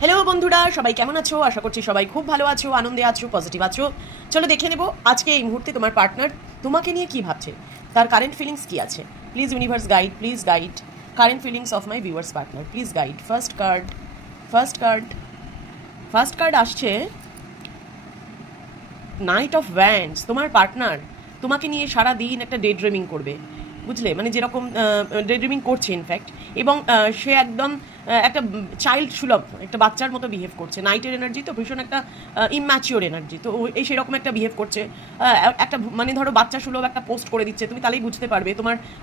Hello বন্ধুরা, সবাই কেমন আছো? আশা করছি সবাই খুব ভালো আছো, আনন্দে আছো, পজিটিভ আছো। চলো দেখে নেব আজকে এই মুহূর্তে তোমার পার্টনার তোমাকে নিয়ে কি ভাবছে, তার কারেন্ট ফিলিংস কি আছে। Please universe guide, please guide current feelings of my viewers partner, please guide. First card আসছে নাইট অফ ভ্যান্ডস। তোমার পার্টনার তোমাকে নিয়ে সারা দিন একটা ডে ড্রিমিং করবে, বুঝলে, মানে যেরকম ডে ড্রিমিং করছে ইনফ্যাক্ট, এবং সে একদম একটা চাইল্ড সুলভ, একটা বাচ্চার মতো বিহেভ করছে। নাইটের এনার্জি তো ভীষণ একটা ইম্যাচিওর এনার্জি, তো এই সেরকম একটা বিহেভ করছে। একটা মানে ধরো বাচ্চা সুলভ একটা পোস্ট করে দিচ্ছে, তুমি তাহলেই বুঝতে পারবে।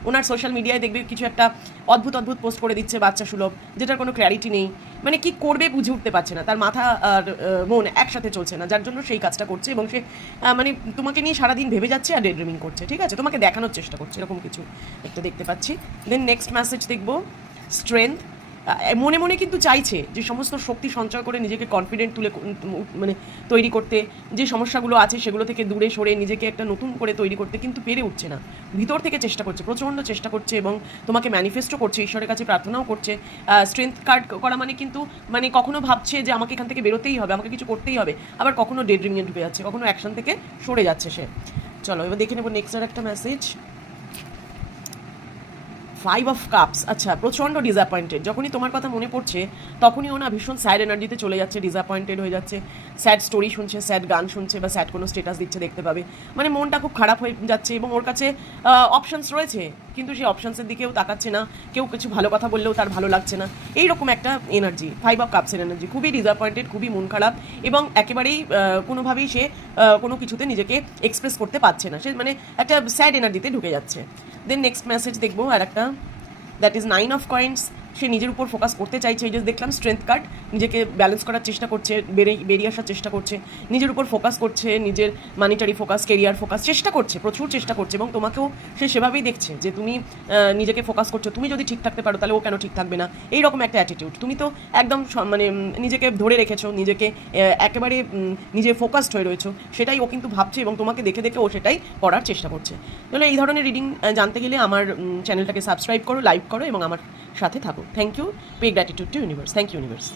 ওনার সোশ্যাল মিডিয়ায় দেখবে কিছু একটা অদ্ভুত পোস্ট করে দিচ্ছে বাচ্চা সুলভ, যেটার কোনো ক্ল্যারিটি নেই, মানে কি করবে বুঝে উঠতে পারছে না, তার মাথা আর মন একসাথে চলছে না, যার জন্য সেই কাজটা করছে। এবং সে মানে তোমাকে নিয়ে সারাদিন ভেবে যাচ্ছে আর ডে ড্রিমিং করছে, ঠিক আছে, তোমাকে দেখানোর চেষ্টা করছে, এরকম কিছু একটা দেখতে পাচ্ছি। দেন নেক্সট মেসেজ দেখবো স্ট্রেংথ। মনে মনে কিন্তু চাইছে যে সমস্ত শক্তি সঞ্চয় করে নিজেকে কনফিডেন্ট মানে তৈরি করতে, যে সমস্যাগুলো আছে সেগুলো থেকে দূরে সরে নিজেকে একটা নতুন করে তৈরি করতে, কিন্তু পেরে উঠছে না। ভিতর থেকে চেষ্টা করছে, প্রচণ্ড চেষ্টা করছে, এবং তোমাকে ম্যানিফেস্টও করছে, ঈশ্বরের কাছে প্রার্থনাও করছে। স্ট্রেংথ কার্ড করা মানে কিন্তু মানে কখনো ভাবছে যে আমাকে এখান থেকে বেরোতেই হবে, আমাকে কিছু করতেই হবে, আবার কখনো ডে ড্রিমিংয়ে ঢুকে যাচ্ছে, কখনো অ্যাকশন থেকে সরে যাচ্ছে সে। চলো এবার দেখে নেবো নেক্সট আর একটা মেসেজ। 5 of cups. আচ্ছা, প্রচণ্ড ডিসঅ্যাপয়েন্টেড, যখনই তোমার কথা মনে পড়ছে তখনই ও না ভীষণ স্যাড এনার্জিতে চলে যাচ্ছে, ডিসঅ্যাপয়েন্টেড হয়ে যাচ্ছে, স্যাড স্টোরি শুনছে, স্যাড গান শুনছে, বা স্যাড কোনো স্টেটাস দিচ্ছে দেখতে পাবে, মানে মনটা খুব খারাপ হয়ে যাচ্ছে। এবং ওর কাছে অপশানস রয়েছে, কিন্তু সেই অপশানসের দিকেও তাকাচ্ছে না, কেউ কিছু ভালো কথা বললেও তার ভালো লাগছে না, এইরকম একটা এনার্জি 5 অফ কাপসের এনার্জি। খুবই ডিসঅ্যাপয়েন্টেড, খুবই মন খারাপ, এবং একেবারেই কোনোভাবেই সে কোনো কিছুতে নিজেকে এক্সপ্রেস করতে পারছে না, সে মানে একটা স্যাড এনার্জিতে ঢুকে যাচ্ছে। দেন নেক্সট মেসেজ দেখবো আর একটা, দ্যাট ইজ 9 অফ কয়েন্স। সে নিজের উপর ফোকাস করতে চাইছে, এই যে দেখলাম স্ট্রেংথ কার্ড, নিজেকে ব্যালেন্স করার চেষ্টা করছে, বেরিয়ে আসার চেষ্টা করছে, নিজের উপর ফোকাস করছে, নিজের মানিটারি ফোকাস, কেরিয়ার ফোকাস, চেষ্টা করছে, প্রচুর চেষ্টা করছে, এবং তোমাকেও সে সেভাবেই দেখছে যে তুমি নিজেকে ফোকাস করছো, তুমি যদি ঠিক থাকতে পারো তাহলে ও কেন ঠিক থাকবে না, এইরকম একটা অ্যাটিটিউড। তুমি তো একদম মানে নিজেকে ধরে রেখেছো, নিজেকে একেবারে নিজে ফোকাসড হয়ে রয়েছো, সেটাই ও কিন্তু ভাবছে, এবং তোমাকে দেখে দেখে ও সেটাই করার চেষ্টা করছে। তাহলে এই ধরনের রিডিং জানতে গেলে আমার চ্যানেলটাকে সাবস্ক্রাইব করো, লাইক করো, এবং আমার সাথে থাকো। Thank you, pay gratitude to universe. Thank you universe.